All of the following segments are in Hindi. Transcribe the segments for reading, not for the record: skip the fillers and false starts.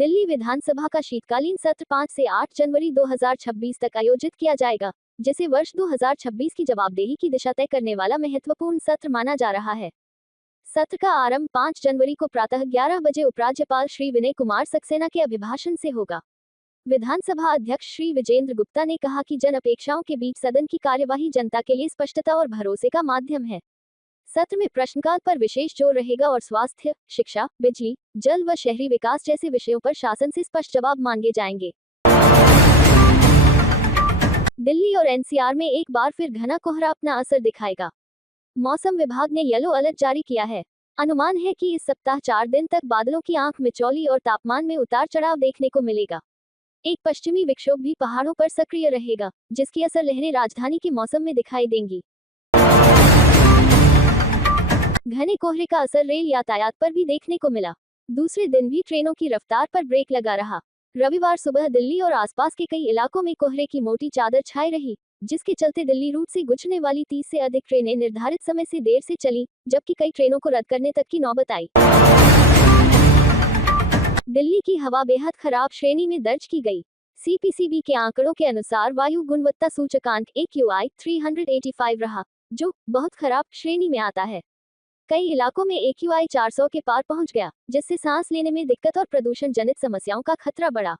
दिल्ली विधानसभा का शीतकालीन सत्र 5 से 8 जनवरी 2026 तक आयोजित किया जाएगा, जिसे वर्ष 2026 की जवाबदेही की दिशा तय करने वाला महत्वपूर्ण सत्र माना जा रहा है। सत्र का आरंभ 5 जनवरी को प्रातः 11 बजे उपराज्यपाल श्री विनय कुमार सक्सेना के अभिभाषण से होगा। विधानसभा अध्यक्ष श्री विजेंद्र गुप्ता ने कहा कि जन अपेक्षाओं के बीच सदन की कार्यवाही जनता के लिए स्पष्टता और भरोसे का माध्यम है। सत्र में प्रश्नकाल पर विशेष जोर रहेगा और स्वास्थ्य, शिक्षा, बिजली, जल व शहरी विकास जैसे विषयों पर शासन से स्पष्ट जवाब मांगे जाएंगे। दिल्ली और एनसीआर में एक बार फिर घना कोहरा अपना असर दिखाएगा। मौसम विभाग ने येलो अलर्ट जारी किया है। अनुमान है कि इस सप्ताह 4 दिन तक बादलों की आंख मिचौली और तापमान में उतार चढ़ाव देखने को मिलेगा। एक पश्चिमी विक्षोभ भी पहाड़ों पर सक्रिय रहेगा, जिसकी असर लहरें राजधानी के मौसम में दिखाई देंगी। घने कोहरे का असर रेल यातायात पर भी देखने को मिला। दूसरे दिन भी ट्रेनों की रफ्तार पर ब्रेक लगा रहा। रविवार सुबह दिल्ली और आसपास के कई इलाकों में कोहरे की मोटी चादर छाई रही, जिसके चलते दिल्ली रूट से गुजरने वाली 30 से अधिक ट्रेनें निर्धारित समय से देर से चली, जबकि कई ट्रेनों को रद्द करने तक की नौबत आई। दिल्ली की हवा बेहद खराब श्रेणी में दर्ज की गई। सीपीसीबी के आंकड़ों के अनुसार वायु गुणवत्ता सूचकांक AQI 385 रहा, जो बहुत खराब श्रेणी में आता है। कई इलाकों में AQI 400 के पार पहुंच गया, जिससे सांस लेने में दिक्कत और प्रदूषण जनित समस्याओं का खतरा बढ़ा।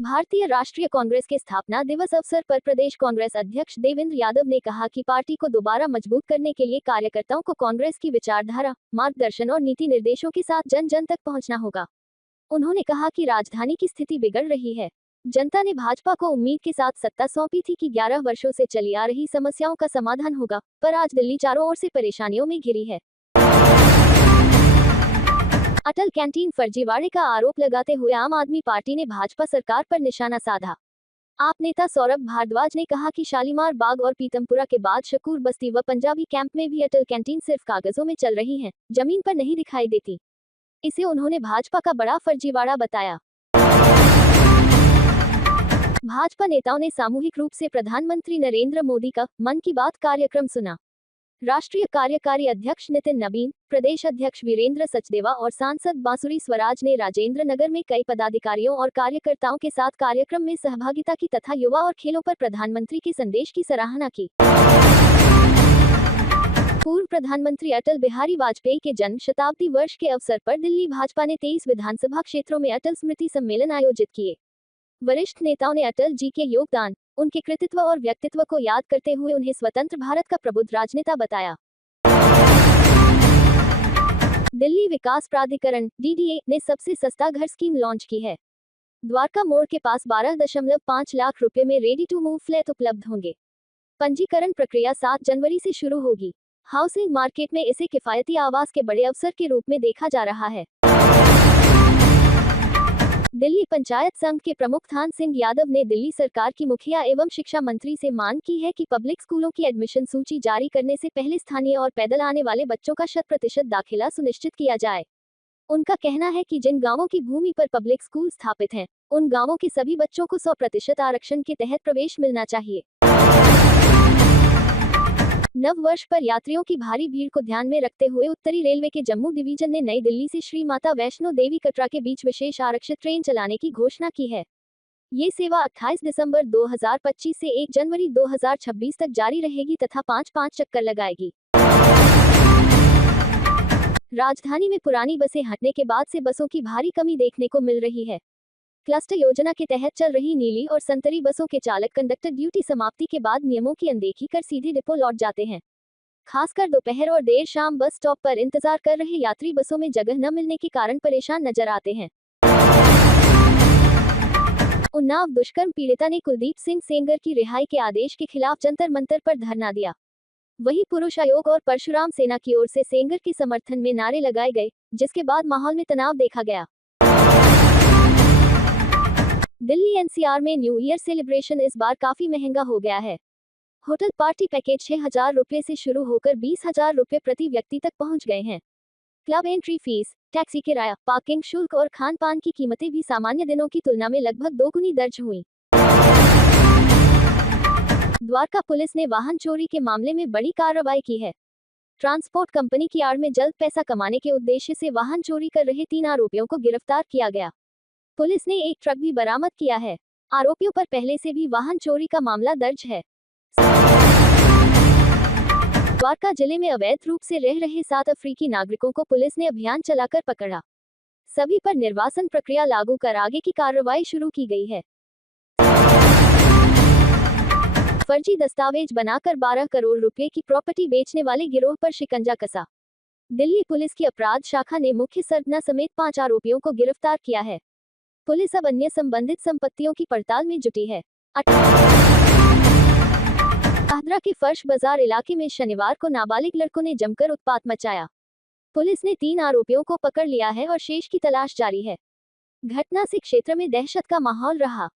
भारतीय राष्ट्रीय कांग्रेस के स्थापना दिवस अवसर पर प्रदेश कांग्रेस अध्यक्ष देवेंद्र यादव ने कहा कि पार्टी को दोबारा मजबूत करने के लिए कार्यकर्ताओं को कांग्रेस की विचारधारा, मार्गदर्शन और नीति निर्देशों के साथ जन जन तक पहुंचना होगा। उन्होंने कहा कि राजधानी की स्थिति बिगड़ रही है। जनता ने भाजपा को उम्मीद के साथ सत्ता सौंपी थी कि 11 वर्षों से चली आ रही समस्याओं का समाधान होगा, पर आज दिल्ली चारों ओर से परेशानियों में घिरी है। अटल कैंटीन फर्जीवाड़े का आरोप लगाते हुए आम आदमी पार्टी ने भाजपा सरकार पर निशाना साधा। आप नेता सौरभ भारद्वाज ने कहा कि शालीमार बाग और पीतमपुरा के बाद शकूर बस्ती व पंजाबी कैंप में भी अटल कैंटीन सिर्फ कागजों में चल रही है, जमीन पर नहीं दिखाई देती। इसे उन्होंने भाजपा का बड़ा फर्जीवाड़ा बताया। भाजपा नेताओं ने सामूहिक रूप से प्रधानमंत्री नरेंद्र मोदी का मन की बात कार्यक्रम सुना। राष्ट्रीय कार्यकारी अध्यक्ष नितिन नबीन, प्रदेश अध्यक्ष वीरेंद्र सचदेवा और सांसद बांसुरी स्वराज ने राजेंद्र नगर में कई पदाधिकारियों और कार्यकर्ताओं के साथ कार्यक्रम में सहभागिता की तथा युवा और खेलों पर प्रधानमंत्री के संदेश की सराहना की। पूर्व प्रधानमंत्री अटल बिहारी वाजपेयी के जन्म शताब्दी वर्ष के अवसर पर दिल्ली भाजपा ने 23 विधानसभा क्षेत्रों में अटल स्मृति सम्मेलन आयोजित किए। वरिष्ठ नेताओं ने अटल जी के योगदान, उनके कृतित्व और व्यक्तित्व को याद करते हुए उन्हें स्वतंत्र भारत का प्रबुद्ध राजनेता बताया। दिल्ली विकास प्राधिकरण DDA ने सबसे सस्ता घर स्कीम लॉन्च की है। द्वारका मोड़ के पास 12.5 लाख रुपए में रेडी टू मूव फ्लैट उपलब्ध होंगे। पंजीकरण प्रक्रिया 7 जनवरी से शुरू होगी। हाउसिंग मार्केट में इसे किफायती आवास के बड़े अवसर के रूप में देखा जा रहा है। दिल्ली पंचायत संघ के प्रमुख थान सिंह यादव ने दिल्ली सरकार की मुखिया एवं शिक्षा मंत्री से मांग की है कि पब्लिक स्कूलों की एडमिशन सूची जारी करने से पहले स्थानीय और पैदल आने वाले बच्चों का 100% दाखिला सुनिश्चित किया जाए। उनका कहना है कि जिन गांवों की भूमि पर पब्लिक स्कूल स्थापित हैं, उन गांवों के सभी बच्चों को 100% आरक्षण के तहत प्रवेश मिलना चाहिए। नव वर्ष पर यात्रियों की भारी भीड़ को ध्यान में रखते हुए उत्तरी रेलवे के जम्मू डिवीजन ने नई दिल्ली से श्री माता वैष्णो देवी कटरा के बीच विशेष आरक्षित ट्रेन चलाने की घोषणा की है। ये सेवा 28 दिसंबर 2025 से 1 जनवरी 2026 तक जारी रहेगी तथा 5-5 चक्कर लगाएगी। राजधानी में पुरानी बसें हटने के बाद से बसों की भारी कमी देखने को मिल रही है। क्लस्टर योजना के तहत चल रही नीली और संतरी बसों के चालक कंडक्टर ड्यूटी समाप्ति के बाद नियमों की अनदेखी कर सीधे डिपो लौट जाते हैं। खासकर दोपहर और देर शाम बस स्टॉप पर इंतजार कर रहे यात्री बसों में जगह न मिलने के कारण परेशान नजर आते हैं। उन्नाव दुष्कर्म पीड़िता ने कुलदीप सिंह सेंगर की रिहाई के आदेश के खिलाफ जंतर मंतर पर धरना दिया। वहीं पुरुष आयोग और परशुराम सेना की ओर से सेंगर के समर्थन में नारे लगाए गए, जिसके बाद माहौल में तनाव देखा गया। दिल्ली एनसीआर में न्यू ईयर सेलिब्रेशन इस बार काफी महंगा हो गया है। होटल पार्टी पैकेज 6,000 रुपये से शुरू होकर 20,000 रुपये प्रति व्यक्ति तक पहुंच गए हैं। क्लब एंट्री फीस, टैक्सी किराया, पार्किंग शुल्क और खान पान की कीमतें भी सामान्य दिनों की तुलना में लगभग दोगुनी दर्ज हुई। द्वारका पुलिस ने वाहन चोरी के मामले में बड़ी कार्रवाई की है। ट्रांसपोर्ट कंपनी की आड़ में जल्द पैसा कमाने के उद्देश्य से वाहन चोरी कर रहे 3 आरोपियों को गिरफ्तार किया गया। पुलिस ने एक ट्रक भी बरामद किया है। आरोपियों पर पहले से भी वाहन चोरी का मामला दर्ज है। द्वारका जिले में अवैध रूप से रह रहे 7 अफ्रीकी नागरिकों को पुलिस ने अभियान चलाकर पकड़ा। सभी पर निर्वासन प्रक्रिया लागू कर आगे की कार्रवाई शुरू की गई है। फर्जी दस्तावेज बनाकर 12 करोड़ रुपए की प्रॉपर्टी बेचने वाले गिरोह पर शिकंजा कसा। दिल्ली पुलिस की अपराध शाखा ने मुख्य सरगना समेत 5 आरोपियों को गिरफ्तार किया है। पुलिस अब अन्य संबंधित संपत्तियों की पड़ताल में जुटी है। आगरा के फर्श बाजार इलाके में शनिवार को नाबालिग लड़कों ने जमकर उत्पात मचाया। पुलिस ने 3 आरोपियों को पकड़ लिया है और शेष की तलाश जारी है। घटना से क्षेत्र में दहशत का माहौल रहा।